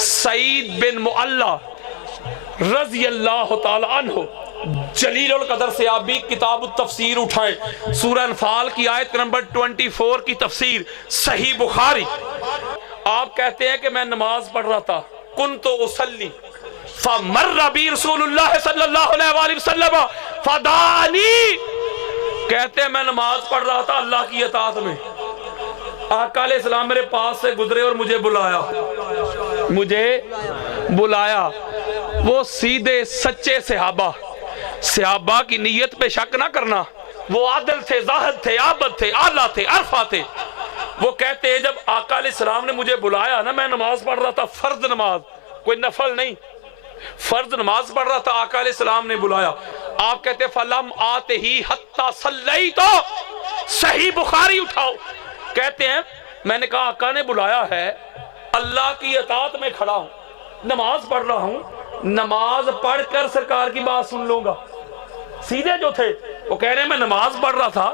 سعید بن Mugla رضی اللہ تعالی عنہ جلیل القدر سے آپ بھی کتاب التفسیر اٹھائیں، سورہ انفال کی آیت نمبر 24 کی تفسیر، صحیح بخاری۔ آپ کہتے ہیں کہ میں نماز پڑھ رہا تھا، کنت اصلی فمر بی رسول اللہ صلی اللہ علیہ وآلہ وسلم فدانی، کہتے ہیں میں نماز پڑھ رہا تھا اللہ کی اطاعت میں، آقا علیہ السلام میرے پاس سے گزرے اور مجھے بلایا۔ وہ سیدھے سچے صحابہ کی نیت پہ شک نہ کرنا، وہ عادل تھے، زاہد تھے، عابد تھے، اعلیٰ تھے، عرفہ تھے۔ وہ کہتے ہیں جب آقا علیہ السلام نے مجھے بلایا نا، میں نماز پڑھ رہا تھا، فرض نماز، کوئی نفل نہیں، فرض نماز پڑھ رہا تھا، آقا علیہ السلام نے بلایا۔ آپ کہتے ہیں فَلَمْ آتِهِ حَتَّى صَلَّيْتُ، صحیح بخاری اٹھاؤ۔ کہتے ہیں میں نے کہا آقا نے بلایا ہے، اللہ کی اطاعت میں کھڑا ہوں، نماز پڑھ رہا ہوں، نماز پڑھ کر سرکار کی بات سن لوں گا۔ سیدھے جو تھے وہ کہہ رہے ہیں میں نماز پڑھ رہا تھا،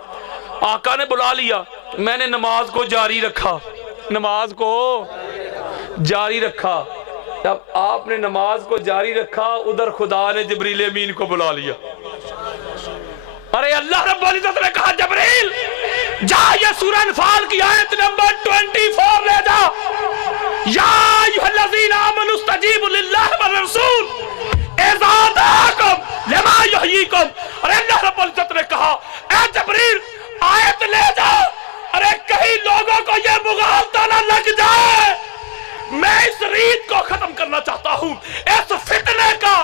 آقا نے بلا لیا، میں نے نماز کو جاری رکھا۔ جب آپ نے نماز کو جاری رکھا، ادھر خدا نے جبریل امین کو بلا لیا۔ ارے اللہ رب العزت نے کہا جبریل جا، یہ سورہ انفال کی آیت نمبر 24 لے جا، یا ایھا الذین آمنوا استجیبوا للہ والرسول اذا دعاکم لما یحییکم۔ ارے اللہ رب العزت نے کہا اے جبریل آیت لے جا، ارے کہیں لوگوں کو یہ مغالطہ نہ لگ جائے، میں اس ریت کو ختم کرنا چاہتا ہوں، اس فتنے کا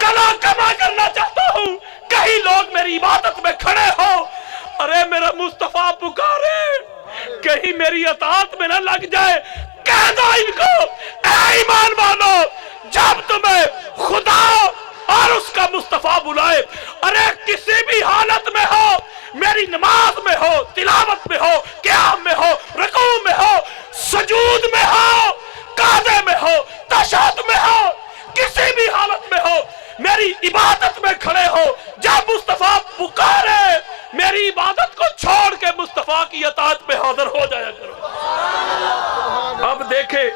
کلا کما کرنا چاہتا ہوں، کہیں لوگ میری عبادت میں کھڑے ہو، ارے میرا مصطفیٰ پکارے، کہیں میری اطاعت میں نہ لگ جائے۔ کہہ دو ان کو اے ایمان والو، جب تمہیں خدا اور اس کا مصطفیٰ بلائے، ارے کسی بھی حالت میں ہو، میری نماز میں ہو، تلاوت میں ہو، قیام میں ہو، رکوع میں ہو، سجود میں ہو، قاعدے میں ہو، تشہد میں ہو، کسی بھی حالت میں ہو، میری عبادت میں کھڑے ہو، جب مصطفیٰ پکارے میری عبادت کو چھوڑ کے مصطفیٰ کی اطاعت میں حاضر ہو جایا کرو۔ اب دیکھیں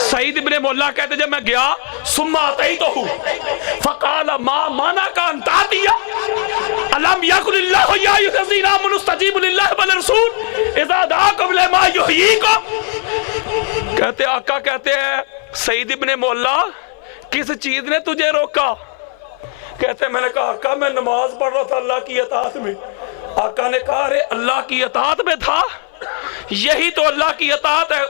سعید ابن مولا کہتے جب میں گیا ثم اتیتہ فقال ما منعک ان تأتی الم یقل اللہ یا ایھا الذین آمنوا استجیبوا للہ والرسول اذا دعاکم لما یحییکم۔ کہتے آقا کہتے ہیں سعید ابن مولا کس چیز نے تجھے روکا؟ کہتے میں نے کہا آقا میں نماز پڑھ رہا تھا اللہ کی اطاعت میں۔ آقا نے کہا ارے اللہ کی اطاعت میں تھا، یہی تو اللہ کی اطاعت ہے،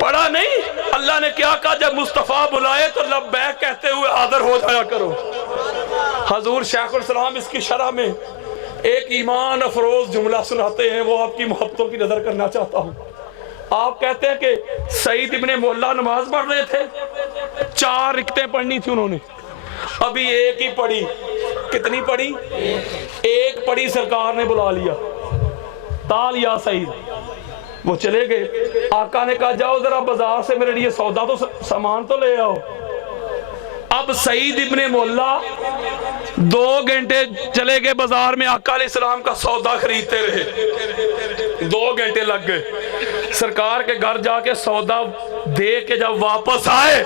پڑھا نہیں؟ اللہ نے کیا کہا جب مصطفیٰ بلائے تو لبیک کہتے ہوئے حاضر ہو جایا کرو۔ حضور شیخ الاسلام اس کی شرح میں ایک ایمان افروز جملہ سناتے ہیں، وہ آپ کی محبتوں کی نظر کرنا چاہتا ہوں۔ آپ کہتے ہیں کہ سعید ابن مولا نماز پڑھ رہے تھے، 4 رکعتیں پڑھنی تھی انہوں نے، ابھی ایک ہی پڑھی۔ کتنی پڑھی؟ ایک پڑھی، سرکار نے بلا لیا، تال یا سعید، وہ چلے گئے۔ آقا نے کہا جاؤ ذرا بازار سے میرے لیے سودا تو سامان تو لے آؤ۔ اب سعید ابن مولا 2 گھنٹے چلے گئے بازار میں، آقا علیہ السلام کا سودا خریدتے رہے، 2 گھنٹے لگ گئے۔ سرکار کے گھر جا کے سودا دے کے جب واپس آئے،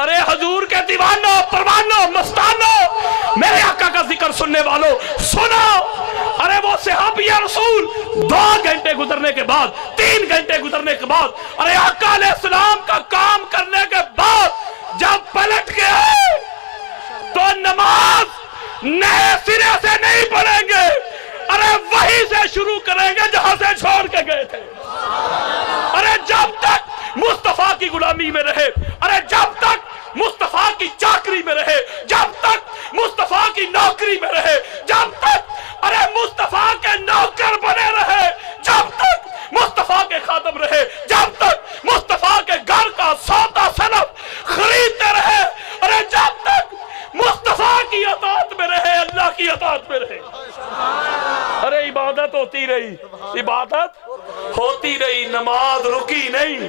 ارے حضور کے دیوانوں، پروانوں، مستانوں، میرے آقا کا ذکر سننے والوں سنو، ارے وہ صحابی رسول 2 گھنٹے گزرنے کے بعد، 3 گھنٹے گزرنے کے بعد، ارے آقا علیہ السلام کا کام کرنے کے بعد جب پلٹ کے آئے تو نماز نئے سرے سے نہیں پڑھیں گے، ارے وہیں سے شروع کریں گے جہاں سے چھوڑ کے گئے تھے۔ ارے جب تک مصطفیٰ کی غلامی میں رہے، ارے جب تک مصطفیٰ کی چاکری میں رہے، جب تک مصطفیٰ کی نوکری میں رہے، جب تک ارے مصطفیٰ کے نوکر بنے رہے، جب تک مصطفیٰ کے خادم رہے، جب تک مصطفیٰ کے گھر کا سودا صنف خریدتے رہے، ارے جب تک مصطفیٰ کی اطاعت میں رہے، اللہ کی اطاعت میں رہے، ارے عبادت ہوتی رہی، عبادت ہوتی رہی، نماز رکی نہیں۔